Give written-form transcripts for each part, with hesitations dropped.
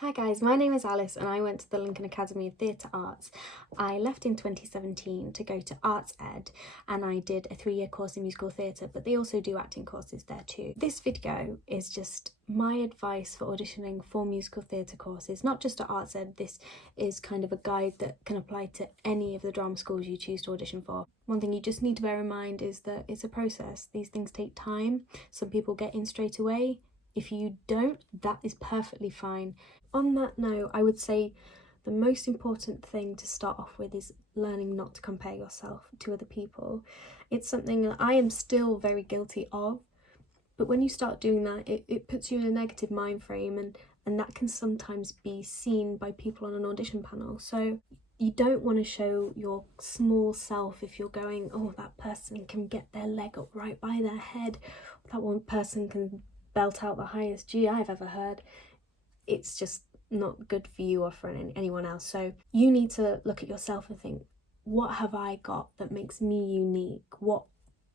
Hi guys, my name is Alice and I went to the Lincoln Academy of Theatre Arts. I left in 2017 to go to Arts Ed and I did a 3-year course in musical theatre, but they also do acting courses there too. This video is just my advice for auditioning for musical theatre courses, not just at Arts Ed. This is kind of a guide that can apply to any of the drama schools you choose to audition for. One thing you just need to bear in mind is that it's a process. These things take time. Some people get in straight away. If you don't, that is perfectly fine. On that note, I would say the most important thing to start off with is learning not to compare yourself to other people. It's something that I am still very guilty of, but when you start doing that, it puts you in a negative mind frame, and that can sometimes be seen by people on an audition panel. So you don't want to show your small self if you're going, oh, that person can get their leg up right by their head, that one person can belt out the highest G I've ever heard. It's just not good for you or for anyone else. So you need to look at yourself and think, what have I got that makes me unique? What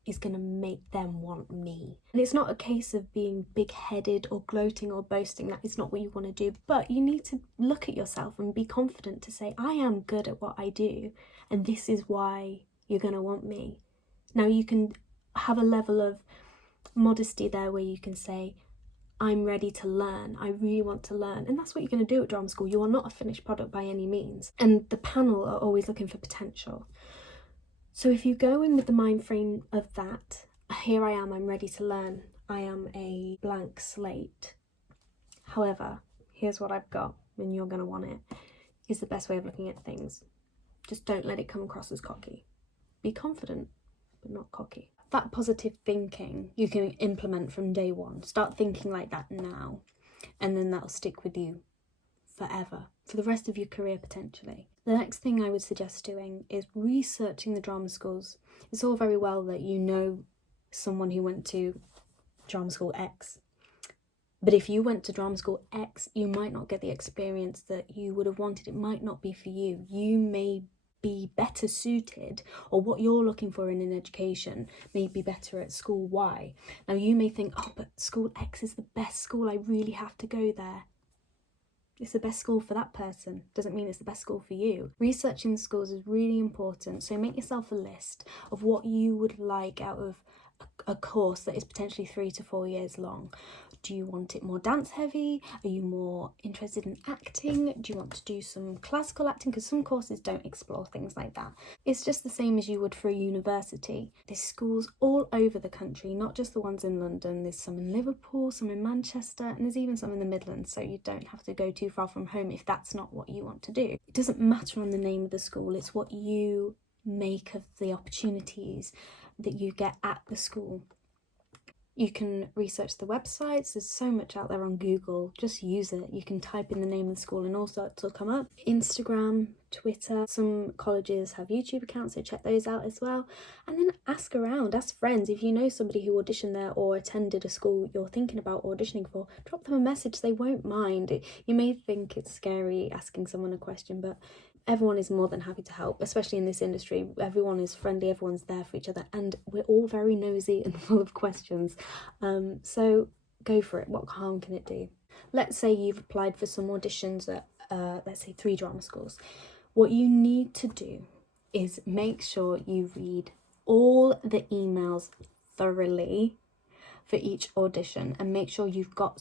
is going to make them want me? And it's not a case of being big-headed or gloating or boasting. That is not what you want to do, but you need to look at yourself and be confident to say, I am good at what I do, and this is why you're going to want me. Now you can have a level of modesty there where you can say, I'm ready to learn, I really want to learn. And that's what you're going to do at drama school. You are not a finished product by any means. And the panel are always looking for potential. So if you go in with the mind frame of that, here I am, I'm ready to learn. I am a blank slate. However, here's what I've got, and you're going to want it, is the best way of looking at things. Just don't let it come across as cocky. Be confident, but not cocky. That positive thinking you can implement from day one. Start thinking like that now, and then that'll stick with you forever, for the rest of your career potentially. The next thing I would suggest doing is researching the drama schools. It's all very well that you know someone who went to drama school X, but if you went to drama school X, you might not get the experience that you would have wanted. It might not be for you. You may be better suited, or what you're looking for in an education may be better at school Y. Now you may think, oh, but school X is the best school, I really have to go there. It's the best school for that person, doesn't mean it's the best school for you. Researching the schools is really important, so make yourself a list of what you would like out of a course that is potentially 3 to 4 years long. Do you want it more dance heavy? Are you more interested in acting? Do you want to do some classical acting? Because some courses don't explore things like that. It's just the same as you would for a university. There's schools all over the country, not just the ones in London. There's some in Liverpool, some in Manchester, and there's even some in the Midlands, so you don't have to go too far from home if that's not what you want to do. It doesn't matter on the name of the school, it's what you make of the opportunities that you get at the school. You can research the websites, there's so much out there on Google, just use it. You can type in the name of the school and all sorts will come up. Instagram, Twitter, some colleges have YouTube accounts, so check those out as well. And then ask around, ask friends. If you know somebody who auditioned there or attended a school you're thinking about auditioning for, drop them a message, they won't mind. You may think it's scary asking someone a question, but everyone is more than happy to help, especially in this industry. Everyone is friendly, everyone's there for each other, and we're all very nosy and full of questions. So go for it. What harm can it do? Let's say you've applied for some auditions at, let's say 3 drama schools. What you need to do is make sure you read all the emails thoroughly for each audition, and make sure you've got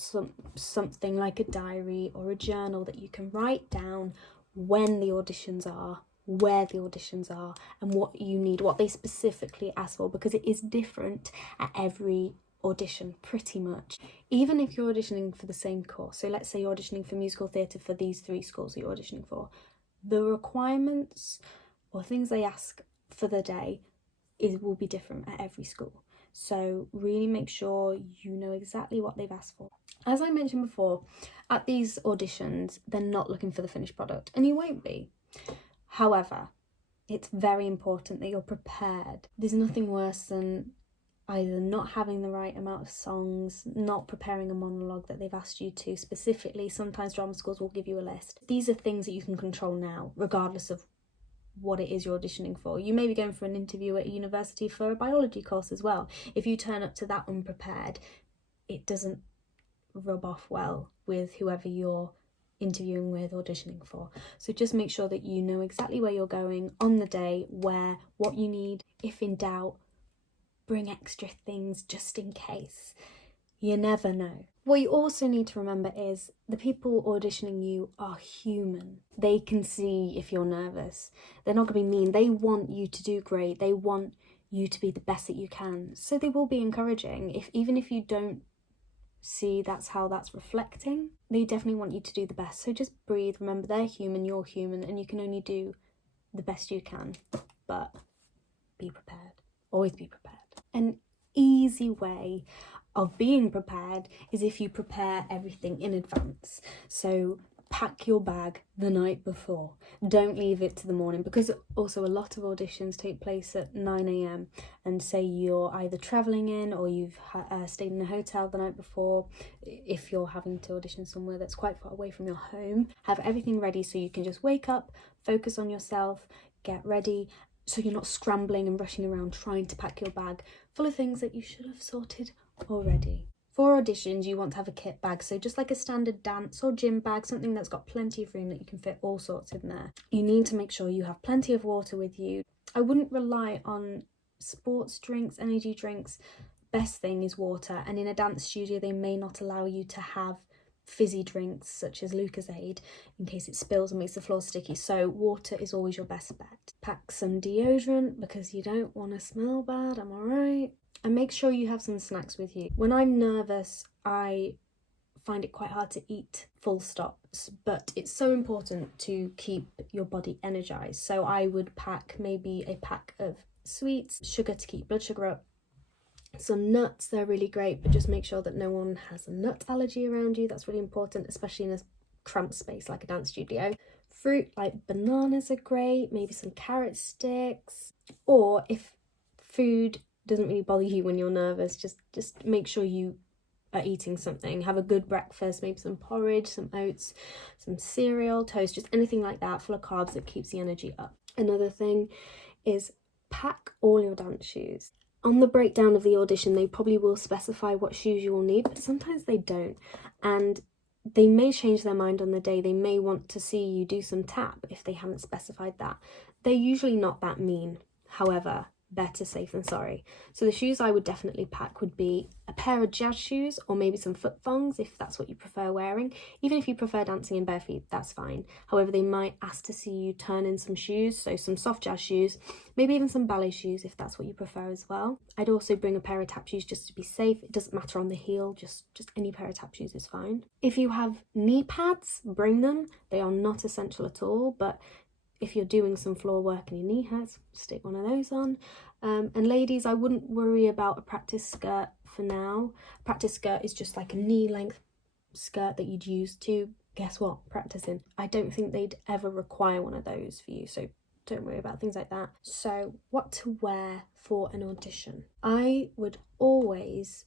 something like a diary or a journal that you can write down when the auditions are, where the auditions are, and what you need, what they specifically ask for, because it is different at every audition pretty much. Even if you're auditioning for the same course, so let's say you're auditioning for musical theatre for these 3 schools that you're auditioning for, the requirements or things they ask for the day will be different at every school. So really make sure you know exactly what they've asked for. As I mentioned before, at these auditions, they're not looking for the finished product, and you won't be. However, it's very important that you're prepared. There's nothing worse than either not having the right amount of songs, not preparing a monologue that they've asked you to specifically. Sometimes drama schools will give you a list. These are things that you can control now, regardless of what it is you're auditioning for. You may be going for an interview at a university for a biology course as well. If you turn up to that unprepared, it doesn't rub off well with whoever you're interviewing with, auditioning for. So just make sure that you know exactly where you're going on the day, where, what you need. If in doubt, bring extra things just in case. You never know. What you also need to remember is the people auditioning you are human. They can see if you're nervous. They're not going to be mean. They want you to do great. They want you to be the best that you can. So they will be encouraging. Even if you don't see that's how that's reflecting, they definitely want you to do the best. So just breathe. Remember, they're human, you're human, and you can only do the best you can. But be prepared. Always be prepared. An easy way of being prepared is if you prepare everything in advance. So pack your bag the night before. Don't leave it to the morning, because also a lot of auditions take place at 9 a.m. and say you're either travelling in or you've stayed in a hotel the night before. If you're having to audition somewhere that's quite far away from your home, have everything ready so you can just wake up, focus on yourself, get ready, so you're not scrambling and rushing around trying to pack your bag full of things that you should have sorted already. For auditions, you want to have a kit bag, so just like a standard dance or gym bag, something that's got plenty of room that you can fit all sorts in there. You need to make sure you have plenty of water with you. I wouldn't rely on sports drinks, energy drinks. Best thing is water, and in a dance studio they may not allow you to have fizzy drinks such as Lucozade in case it spills and makes the floor sticky, so water is always your best bet. Pack some deodorant because you don't want to smell bad, am I right? And make sure you have some snacks with you. When I'm nervous, I find it quite hard to eat full stops, but it's so important to keep your body energized. So I would pack maybe a pack of sweets, sugar to keep blood sugar up, some nuts, they're really great, but just make sure that no one has a nut allergy around you. That's really important, especially in a cramped space like a dance studio. Fruit like bananas are great, maybe some carrot sticks, or if food doesn't really bother you when you're nervous, just make sure you are eating something. Have a good breakfast, maybe some porridge, some oats, some cereal, toast, just anything like that full of carbs that keeps the energy up. Another thing is pack all your dance shoes. On the breakdown of the audition, they probably will specify what shoes you will need, but sometimes they don't. And they may change their mind on the day. They may want to see you do some tap if they haven't specified that. They're usually not that mean. However, better safe than sorry. So the shoes I would definitely pack would be a pair of jazz shoes, or maybe some foot thongs if that's what you prefer wearing. Even if you prefer dancing in bare feet, that's fine. However, they might ask to see you turn in some shoes, so some soft jazz shoes, maybe even some ballet shoes if that's what you prefer as well. I'd also bring a pair of tap shoes just to be safe. It doesn't matter on the heel, just any pair of tap shoes is fine. If you have knee pads, bring them. They are not essential at all, but if you're doing some floor work and your knee hurts, stick one of those on. And ladies, I wouldn't worry about a practice skirt for now. A practice skirt is just like a knee-length skirt that you'd use to, guess what, practicing. I don't think they'd ever require one of those for you, so don't worry about things like that. So what to wear for an audition? I would always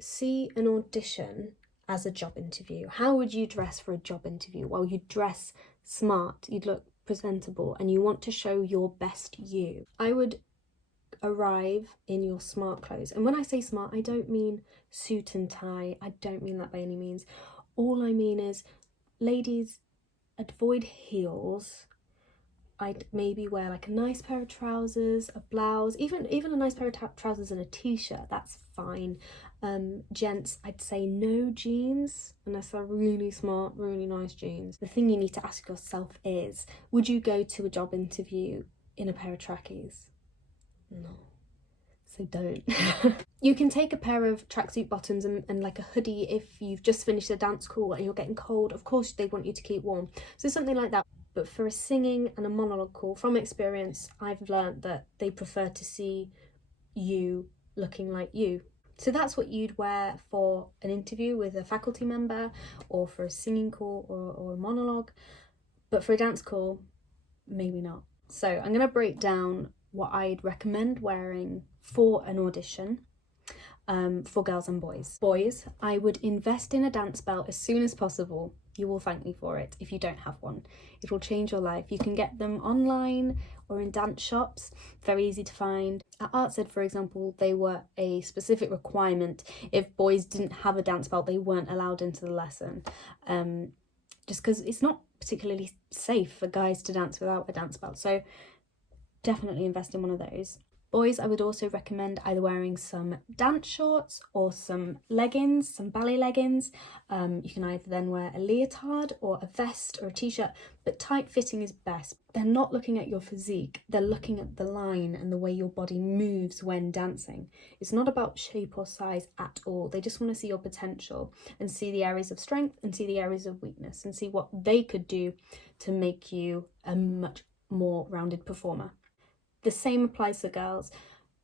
see an audition as a job interview. How would you dress for a job interview? Well, you'd dress smart, you'd look presentable, and you want to show your best you. I would arrive in your smart clothes, and when I say smart, I don't mean suit and tie. I don't mean that by any means. All I mean is, ladies, avoid heels. I'd maybe wear like a nice pair of trousers, a blouse, even a nice pair of trousers and a t-shirt, that's fine. Gents, I'd say no jeans unless they're really smart, really nice jeans. The thing you need to ask yourself is, would you go to a job interview in a pair of trackies? No. So don't. You can take a pair of tracksuit bottoms and like a hoodie if you've just finished a dance call and you're getting cold. Of course they want you to keep warm. So something like that. But for a singing and a monologue call, from experience, I've learned that they prefer to see you looking like you. So that's what you'd wear for an interview with a faculty member, or for a singing call or a monologue. But for a dance call, maybe not. So I'm going to break down what I'd recommend wearing for an audition for girls and boys. Boys, I would invest in a dance belt as soon as possible. You will thank me for it if you don't have one. It will change your life. You can get them online or in dance shops, very easy to find. At ArtsEd, for example, they were a specific requirement. If boys didn't have a dance belt, they weren't allowed into the lesson. just because it's not particularly safe for guys to dance without a dance belt. So definitely invest in one of those. Boys, I would also recommend either wearing some dance shorts or some leggings, some ballet leggings. You can either then wear a leotard or a vest or a t-shirt, but tight fitting is best. They're not looking at your physique, they're looking at the line and the way your body moves when dancing. It's not about shape or size at all. They just want to see your potential and see the areas of strength and see the areas of weakness and see what they could do to make you a much more rounded performer. The same applies to girls.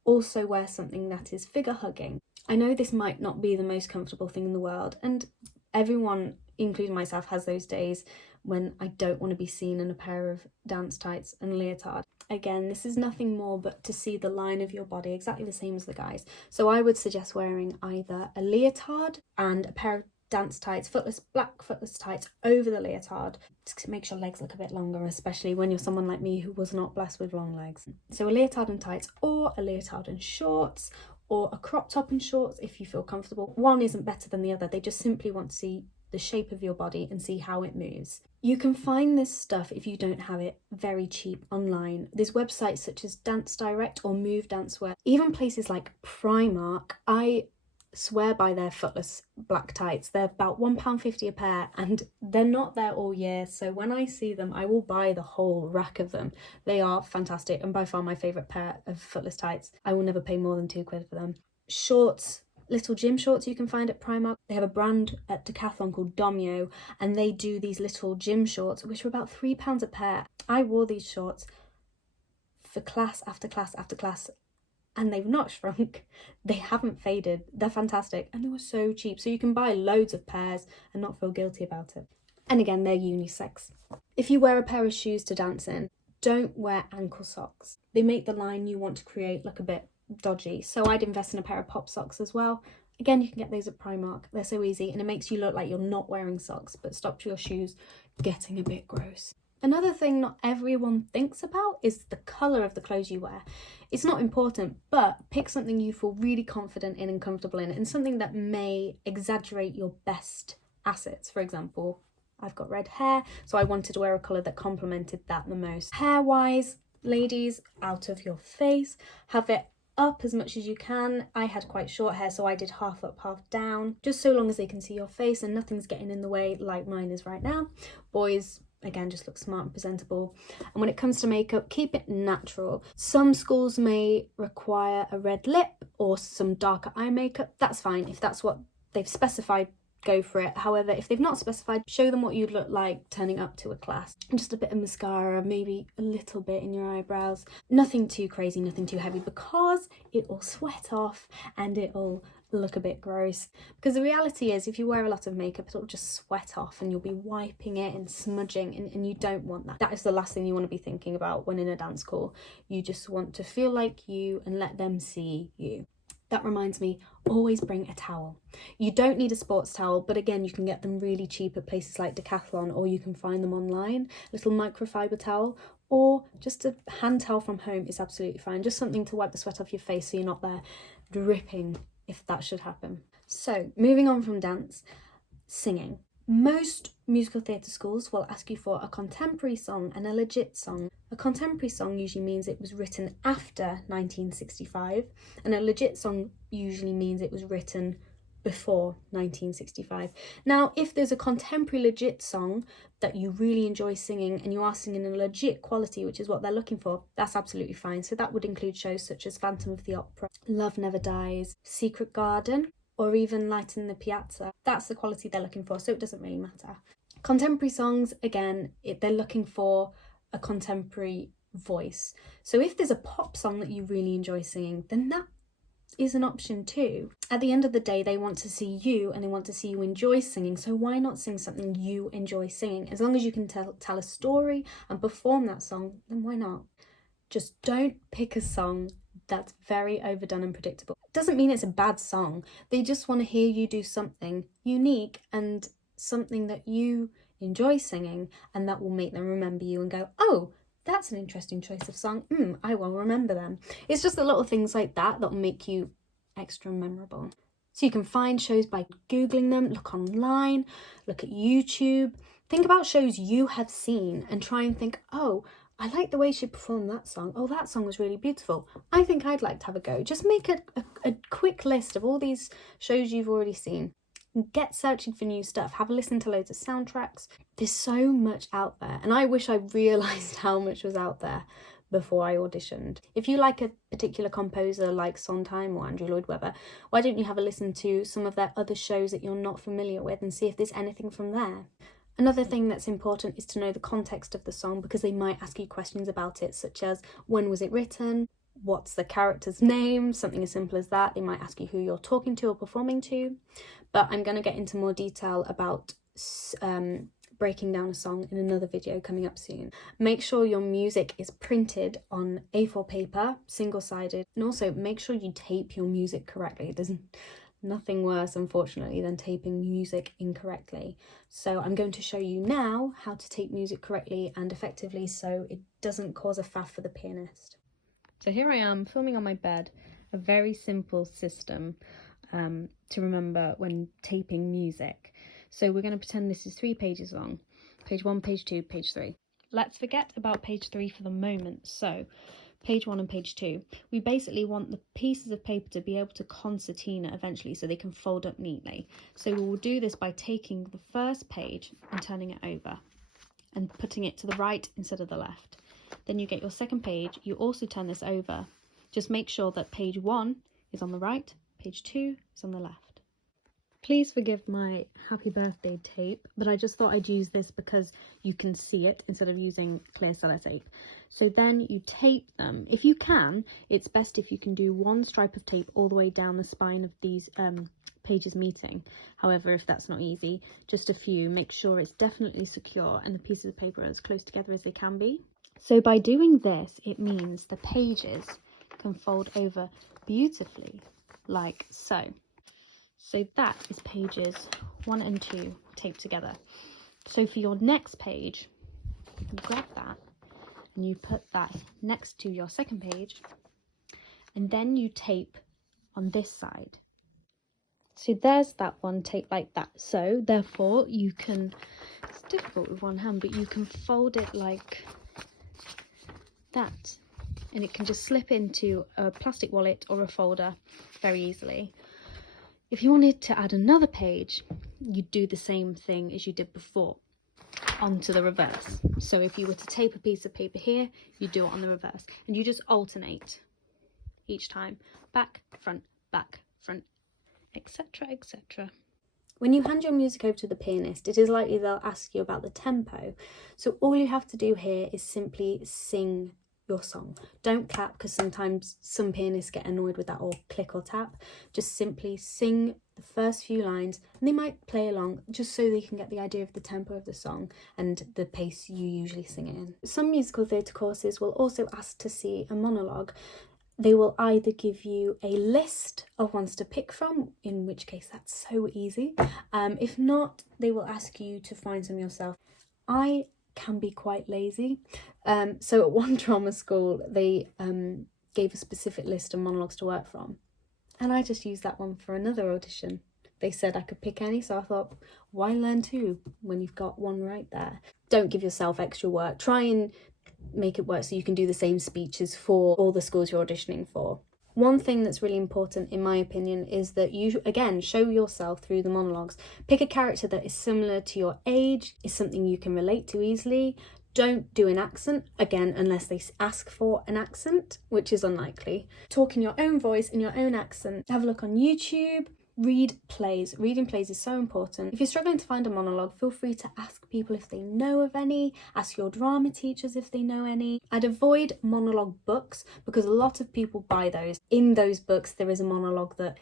Also wear something that is figure hugging. I know this might not be the most comfortable thing in the world, and everyone, including myself, has those days when I don't want to be seen in a pair of dance tights and leotard. Again, this is nothing more but to see the line of your body, exactly the same as the guys. So I would suggest wearing either a leotard and a pair of dance tights, black footless tights over the leotard, to make your legs look a bit longer, especially when you're someone like me who was not blessed with long legs. So a leotard and tights, or a leotard and shorts, or a crop top and shorts if you feel comfortable. One isn't better than the other. They just simply want to see the shape of your body and see how it moves. You can find this stuff, if you don't have it, very cheap online. There's websites such as Dance Direct or Move Dancewear, even places like Primark. I swear by their footless black tights. They're about £1.50 a pair, and they're not there all year, so when I see them I will buy the whole rack of them. They are fantastic and by far my favourite pair of footless tights. I will never pay more than £2 for them. Shorts, little gym shorts you can find at Primark. They have a brand at Decathlon called Domio, and they do these little gym shorts which are about £3 a pair. I wore these shorts for class after class after class, and they've not shrunk, they haven't faded, they're fantastic, and they were so cheap, so you can buy loads of pairs and not feel guilty about it. And again, they're unisex. If you wear a pair of shoes to dance in, don't wear ankle socks. They make the line you want to create look a bit dodgy, so I'd invest in a pair of pop socks as well. Again, you can get those at Primark, they're so easy, and it makes you look like you're not wearing socks, but stops your shoes getting a bit gross. Another thing not everyone thinks about is the colour of the clothes you wear. It's not important, but pick something you feel really confident in and comfortable in, and something that may exaggerate your best assets. For example, I've got red hair, so I wanted to wear a colour that complemented that the most. Hair-wise, ladies, out of your face, have it up as much as you can. I had quite short hair, so I did half up, half down, just so long as they can see your face and nothing's getting in the way like mine is right now. Boys, again, just look smart and presentable. And when it comes to makeup, keep it natural. Some schools may require a red lip or some darker eye makeup. That's fine. If that's what they've specified, go for it. However, if they've not specified, show them what you'd look like turning up to a class. And just a bit of mascara, maybe a little bit in your eyebrows. Nothing too crazy, nothing too heavy, because it will sweat off and it'll look a bit gross. Because the reality is, if you wear a lot of makeup, it'll just sweat off and you'll be wiping it and smudging, and you don't want that. That is the last thing you want to be thinking about when in a dance call. You just want to feel like you and let them see you. That reminds me, always bring a towel. You don't need a sports towel, but again, you can get them really cheap at places like Decathlon, or you can find them online. A little microfiber towel, or just a hand towel from home is absolutely fine. Just something to wipe the sweat off your face so you're not there dripping if that should happen. So, moving on from dance, singing. Most musical theatre schools will ask you for a contemporary song and a legit song. A contemporary song usually means it was written after 1965, and a legit song usually means it was written before 1965. Now, if there's a contemporary legit song that you really enjoy singing and you are singing in a legit quality, which is what they're looking for, that's absolutely fine. So that would include shows such as Phantom of the Opera, Love Never Dies, Secret Garden, or even Light in the Piazza. That's the quality they're looking for, so it doesn't really matter. Contemporary songs, again, they're looking for a contemporary voice. So if there's a pop song that you really enjoy singing, then that is an option too. At the end of the day, they want to see you and they want to see you enjoy singing, so why not sing something you enjoy singing? As long as you can tell a story and perform that song, then why not? Just don't pick a song that's very overdone and predictable. It doesn't mean it's a bad song. They just want to hear you do something unique and something that you enjoy singing, and that will make them remember you and go, oh, that's an interesting choice of song. I will remember them. It's just the little things like that that will make you extra memorable. So you can find shows by Googling them, look online, look at YouTube. Think about shows you have seen and try and think, oh, I like the way she performed that song. Oh, that song was really beautiful. I think I'd like to have a go. Just make a quick list of all these shows you've already seen. Get searching for new stuff. Have a listen to loads of soundtracks. There's so much out there, and I wish I realised how much was out there before I auditioned. If you like a particular composer like Sondheim or Andrew Lloyd Webber, why don't you have a listen to some of their other shows that you're not familiar with and see if there's anything from there? Another thing that's important is to know the context of the song, because they might ask you questions about it, such as when was it written, what's the character's name, something as simple as that. They might ask you who you're talking to or performing to. But I'm going to get into more detail about breaking down a song in another video coming up soon. Make sure your music is printed on A4 paper, single-sided, and also make sure you tape your music correctly. There's nothing worse, unfortunately, than taping music incorrectly. So I'm going to show you now how to tape music correctly and effectively so it doesn't cause a faff for the pianist. So here I am filming on my bed, a very simple system to remember when taping music. So we're going to pretend this is 3 pages long. Page 1, page 2, page 3. Let's forget about page 3 for the moment. So page 1 and page 2. We basically want the pieces of paper to be able to concertina eventually so they can fold up neatly. So we will do this by taking the first page and turning it over and putting it to the right instead of the left. Then you get your second page. You also turn this over. Just make sure that page 1 is on the right, page 2 is on the left. Please forgive my happy birthday tape, but I just thought I'd use this because you can see it instead of using clear sellotape. So then you tape them. If you can, it's best if you can do 1 stripe of tape all the way down the spine of these pages meeting. However, if that's not easy, just a few. Make sure it's definitely secure and the pieces of paper are as close together as they can be. So by doing this, it means the pages can fold over beautifully, like so. So that is pages 1 and 2 taped together. So for your next page, you grab that and you put that next to your second page, and then you tape on this side. So there's that one taped like that. So therefore you can, it's difficult with one hand, but you can fold it like that, and it can just slip into a plastic wallet or a folder very easily. If you wanted to add another page, you'd do the same thing as you did before, onto the reverse. So if you were to tape a piece of paper here, you do it on the reverse, and you just alternate each time, back, front, etc, etc. When you hand your music over to the pianist, it is likely they'll ask you about the tempo. So all you have to do here is simply sing your song. Don't clap, because sometimes some pianists get annoyed with that, or click or tap. Just simply sing the first few lines, and they might play along just so they can get the idea of the tempo of the song and the pace you usually sing it in. Some musical theatre courses will also ask to see a monologue. They will either give you a list of ones to pick from, in which case that's so easy. If not, they will ask you to find some yourself. I can be quite lazy. So at one drama school, they gave a specific list of monologues to work from, and I just used that one for another audition. They said I could pick any, so I thought, why learn 2 when you've got one right there? Don't give yourself extra work. Try and make it work so you can do the same speeches for all the schools you're auditioning for. One thing that's really important, in my opinion, is that you, again, show yourself through the monologues. Pick a character that is similar to your age, is something you can relate to easily. Don't do an accent, again, unless they ask for an accent, which is unlikely. Talk in your own voice, in your own accent. Have a look on YouTube. Read plays. Reading plays is so important. If you're struggling to find a monologue, feel free to ask people if they know of any. Ask your drama teachers if they know any. I'd avoid monologue books, because a lot of people buy those. In those books, there is a monologue that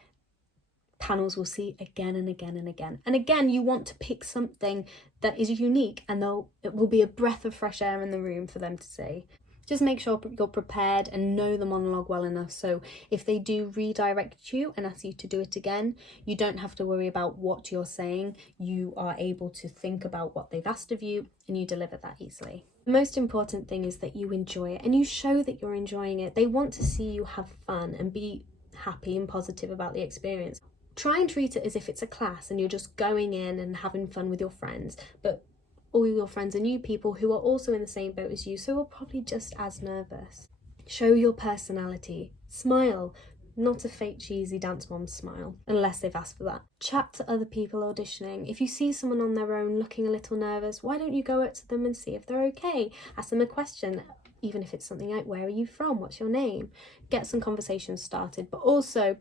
panels will see again and again and again. And again, you want to pick something that is unique, and it will be a breath of fresh air in the room for them to see. Just make sure you're prepared and know the monologue well enough, so if they do redirect you and ask you to do it again, you don't have to worry about what you're saying. You are able to think about what they've asked of you, and you deliver that easily. The most important thing is that you enjoy it, and you show that you're enjoying it. They want to see you have fun and be happy and positive about the experience. Try and treat it as if it's a class and you're just going in and having fun with your friends, but all your friends are new people who are also in the same boat as you, so are probably just as nervous. Show your personality. Smile. Not a fake cheesy dance mom smile, unless they've asked for that. Chat to other people auditioning. If you see someone on their own looking a little nervous, why don't you go up to them and see if they're okay? Ask them a question, even if it's something like, where are you from? What's your name? Get some conversations started, but also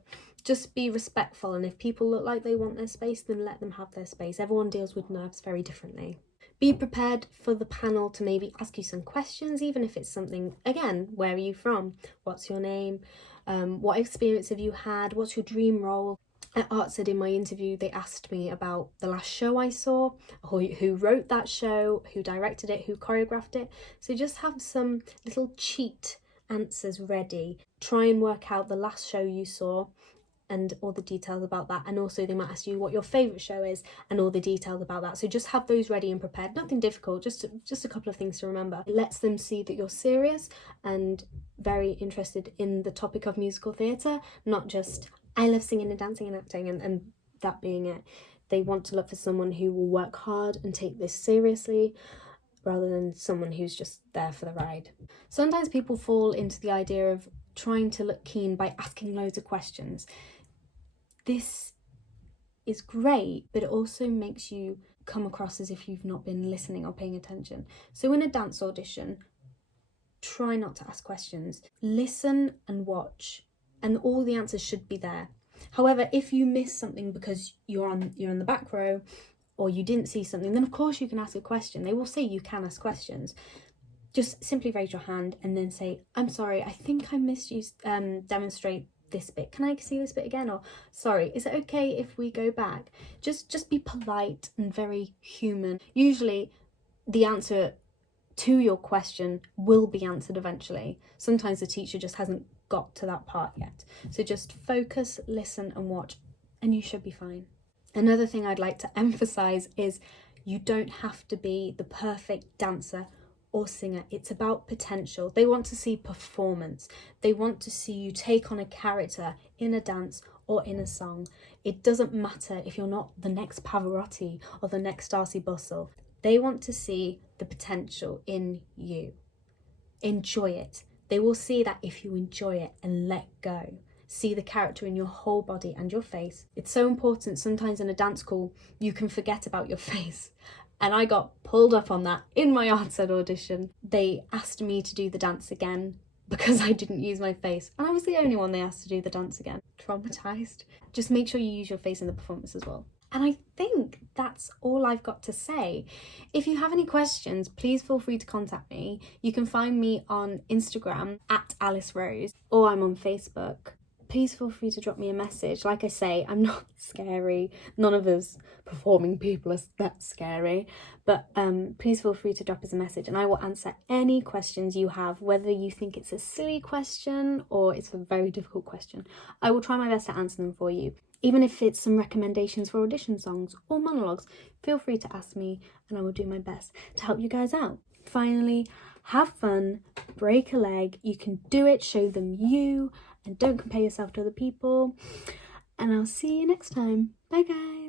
just be respectful, and if people look like they want their space, then let them have their space. Everyone deals with nerves very differently. Be prepared for the panel to maybe ask you some questions, even if it's something, again, where are you from? What's your name? What experience have you had? What's your dream role? At ArtsEd, in my interview, they asked me about the last show I saw, or who wrote that show, who directed it, who choreographed it. So just have some little cheat answers ready. Try and work out the last show you saw and all the details about that, and also they might ask you what your favourite show is and all the details about that. So just have those ready and prepared. Nothing difficult, just a couple of things to remember. It lets them see that you're serious and very interested in the topic of musical theatre, not just I love singing and dancing and acting and that being it. They want to look for someone who will work hard and take this seriously, rather than someone who's just there for the ride. Sometimes people fall into the idea of trying to look keen by asking loads of questions. This is great, but it also makes you come across as if you've not been listening or paying attention. So in a dance audition, try not to ask questions. Listen and watch, and all the answers should be there. However, if you miss something because you're on the back row, or you didn't see something, then of course you can ask a question. They will say you can ask questions. Just simply raise your hand and then say, I'm sorry, I think I missed you demonstrate this bit. Can I see this bit again? Or sorry, is it okay if we go back? Just be polite and very human. Usually the answer to your question will be answered eventually. Sometimes the teacher just hasn't got to that part yet. So just focus, listen and watch, and you should be fine. Another thing I'd like to emphasize is you don't have to be the perfect dancer or singer. It's about potential. They want to see performance. They want to see you take on a character in a dance or in a song. It doesn't matter if you're not the next Pavarotti or the next Darcy Bussell. They want to see the potential in you. Enjoy it. They will see that if you enjoy it and let go. See the character in your whole body and your face. It's so important. Sometimes in a dance call, you can forget about your face. And I got pulled up on that in my ArtsEd audition. They asked me to do the dance again because I didn't use my face. And I was the only one they asked to do the dance again. Traumatized. Just make sure you use your face in the performance as well. And I think that's all I've got to say. If you have any questions, please feel free to contact me. You can find me on Instagram at Alice Rose, or I'm on Facebook. Please feel free to drop me a message. Like I say, I'm not scary. None of us performing people are that scary. But please feel free to drop us a message and I will answer any questions you have, whether you think it's a silly question or it's a very difficult question. I will try my best to answer them for you. Even if it's some recommendations for audition songs or monologues, feel free to ask me and I will do my best to help you guys out. Finally, have fun, break a leg. You can do it, show them you, and don't compare yourself to other people. And I'll see you next time. Bye guys.